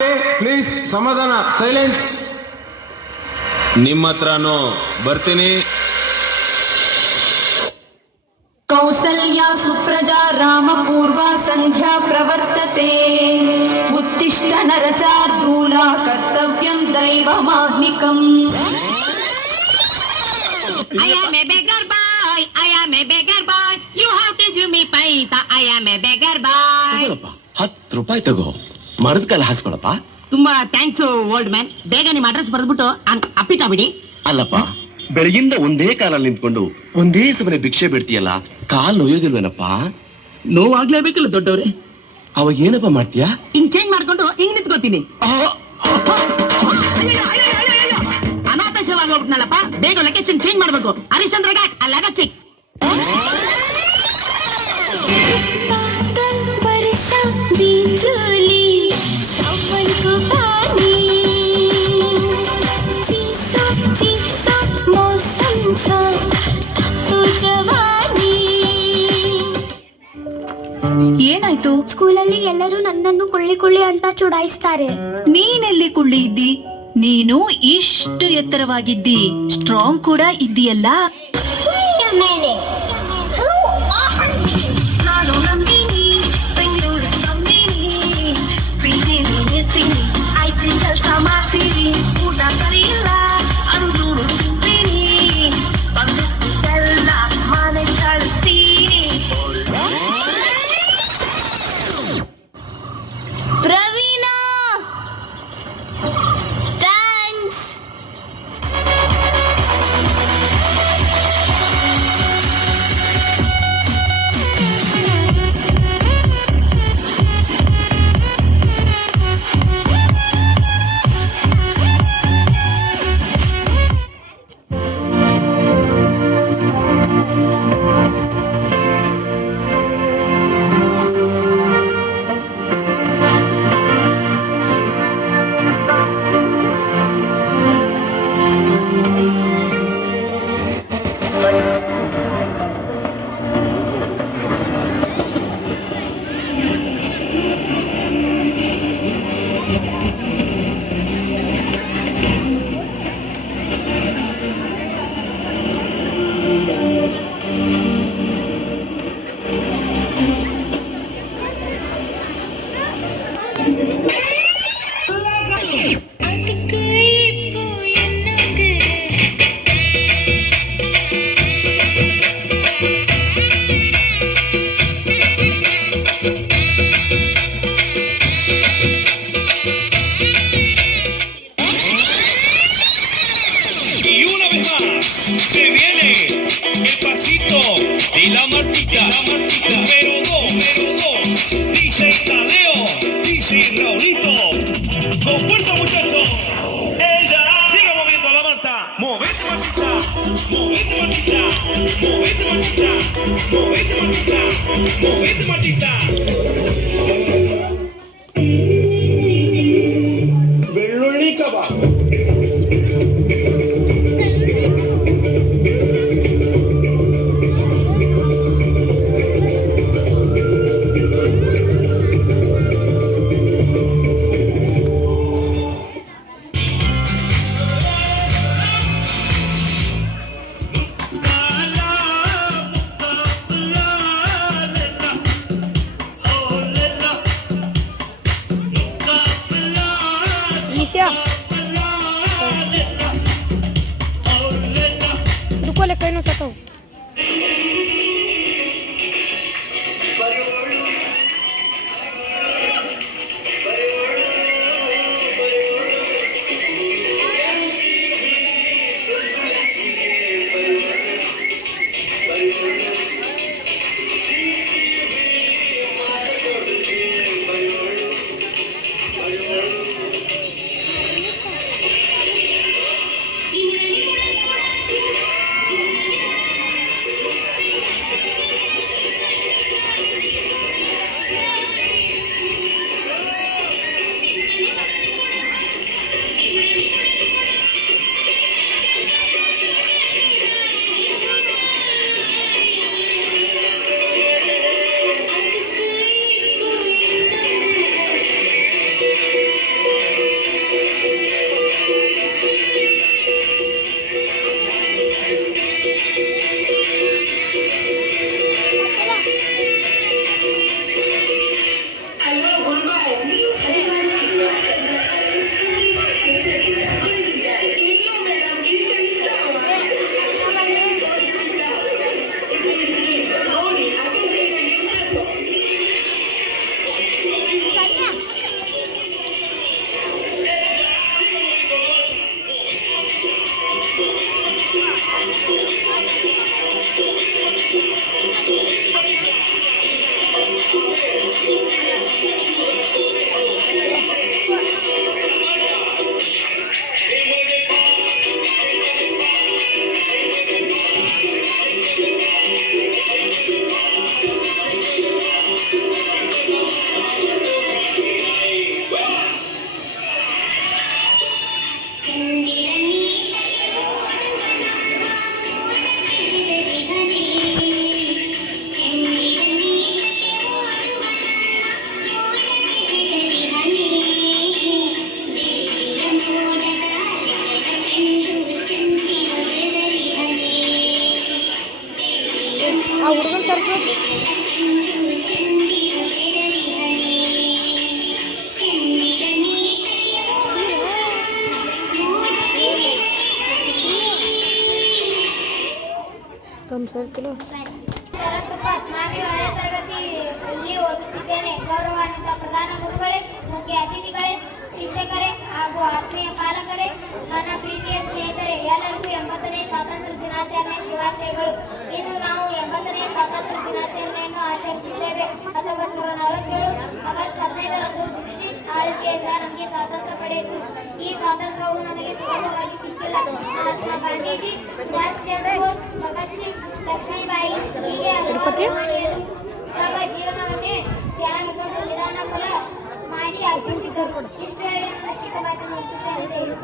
Please ಸಮಾಧಾನ, silence. ನಿಮ್ಮ ಹತ್ರನೂ ಬರ್ತೀನಿ. ಕೌಸಲ್ಯಾ ಸುಪ್ರಜಾ ರಾಮ ಪೂರ್ವ ಸಂಧ್ಯಾ ಪ್ರವರ್ತತೆ. ಉತ್ತಿಷ್ಠ ನರಸಾರ್ಧೂಲ ಕರ್ತವ್ಯಂ ದೈವಮಾಹ್ನಿಕಂ. I am a beggar boy. I am a beggar boy. You have to give me paisa. I am a beggar boy. 10 ರೂಪಾಯಿ ತಗೋ, ಮರದ ಕಾಲ ಹಾಕ್ಸ್ಕೊಳಪ್ಪ. ತುಂಬಾ ಥ್ಯಾಂಕ್ಸ್ ಓಲ್ಡ್ ಮ್ಯಾನ್. ಬೇಗ ನಿಮ್ಮ ಅಡ್ರೆಸ್ ಬರೆದ್ಬಿಟ್ಟು ಅಪ್ಪಿತ ಬಿಡಿ. ಅಲ್ಲಪ್ಪ, ಬೆಳಗಿಂದ ಒಂದೇ ಕಾಲಲ್ಲಿ ನಿಂತ್ಕೊಂಡು ಒಂದೇ ಸಮನೆ ಭಿಕ್ಷೆ ಬಿಡ್ತೀಯಲ್ಲ, ಕಾಲ್ ನೋಯೋದಿಲ್ವೇನಪ್ಪ? ನೋವಾಗ್ಲೇಬೇಕಲ್ಲ ದೊಡ್ಡವ್ರೆ. ಅವಾಗ ಏನಪ್ಪ ಮಾಡ್ತೀಯಾ? ಹಿಂಗ್ ಚೇಂಜ್ ಮಾಡ್ಕೊಂಡು ಹಿಂಗ್ ನಿಂತ್ಕೋತೀನಿ. ಅನಾಥಶವಾಗಿ ಹೋಗ್ಬಿಟ್ನಲ್ಲಪ್ಪ. ಬೇಗ ಲೊಕೇಶನ್ ಚೇಂಜ್ ಮಾಡ್ಬೇಕು. ಹರಿಶ್ಚಂದ್ರ ಘಾಟ್ ಅಲ್ಲಾಗಚ್ಚಿ. ಏನಾಯ್ತು? ಸ್ಕೂಲಲ್ಲಿ ಎಲ್ಲರೂ ನನ್ನನ್ನು ಕೊಳ್ಳಿ ಅಂತ ಚುಡಾಯಿಸ್ತಾರೆ. ನೀನೆಲ್ಲಿ ಕುಳ್ಳಿ ಇದ್ದಿ? ನೀನು ಇಷ್ಟು ಎತ್ತರವಾಗಿದ್ದಿ, ಸ್ಟ್ರಾಂಗ್ ಕೂಡ ಇದ್ದೀಯಲ್ಲ. Se viene el pasito de la Martita, número 2, DJ Tadeo, DJ Raulito, con fuerza muchachos, ella sigue moviendo la manta, movete Martita, movete Martita, movete Martita, movete Martita, movete Martita. ಬೆಳ್ಳುಳ್ಳಿ ಕಬಾಬ್. रुको, लेकर नहीं सकता हूँ. ಶರತ್ಪ್ರಸಾದ್, ನಾನು 7ನೇ ತರಗತಿಯಲ್ಲಿ ಓದುತ್ತಿದ್ದೇನೆ. ಗೌರವಾನ್ವಿತ ಪ್ರಧಾನ ಗುರುಗಳೇ, ಮುಖ್ಯ ಅತಿಥಿಗಳೇ, ಶಿಕ್ಷಕರೇ ಹಾಗೂ ಆತ್ಮೀಯ ಪಾಲಕರೇ, ನನ್ನ ಪ್ರೀತಿಯ ಸ್ನೇಹಿತರೆ, ಎಲ್ಲರಿಗೂ 80ನೇ ಸ್ವಾತಂತ್ರ್ಯ ದಿನಾಚರಣೆ ಶುಭಾಶಯಗಳು. ಇನ್ನು ನಾವು 80ನೇ ಸ್ವಾತಂತ್ರ್ಯ ದಿನಾಚರಣೆಯನ್ನು ಆಚರಿಸಿದ್ದೇವೆ. 1947 ಆಗಸ್ಟ್ 15ರಂದು ಬ್ರಿಟಿಷ್ ಆಳ್ವಿಕೆಯಿಂದ ನಮಗೆ ಸ್ವಾತಂತ್ರ್ಯ ಪಡೆಯಿತು. ಈ ಸ್ವಾತಂತ್ರ್ಯವು ನಮಗೆ ಸುಲಭವಾಗಿ ಸಿಕ್ಕಿಲ್ಲ. ಮಹಾತ್ಮ ಗಾಂಧೀಜಿ, ಸುಭಾಷ್ ಚಂದ್ರ ಬೋಸ್, ಭಗತ್ ಸಿಂಗ್, ಲಕ್ಷ್ಮೀಬಾಯಿ ಹೀಗೆ ಹಲವಾರು ಮಹನೀಯರು ತಮ್ಮ ಜೀವನವನ್ನೇ ತ್ಯಾಗದ ಬಲಿದಾನ ಫಲ ಮಾಡಿ ಅರ್ಪಿಸಿದರು. ಇಷ್ಟು ಹೇಳಿ ನನ್ನ ಚಿಕ್ಕ ಭಾಷೆ ಮುಗಿಸುತ್ತೇನೆ.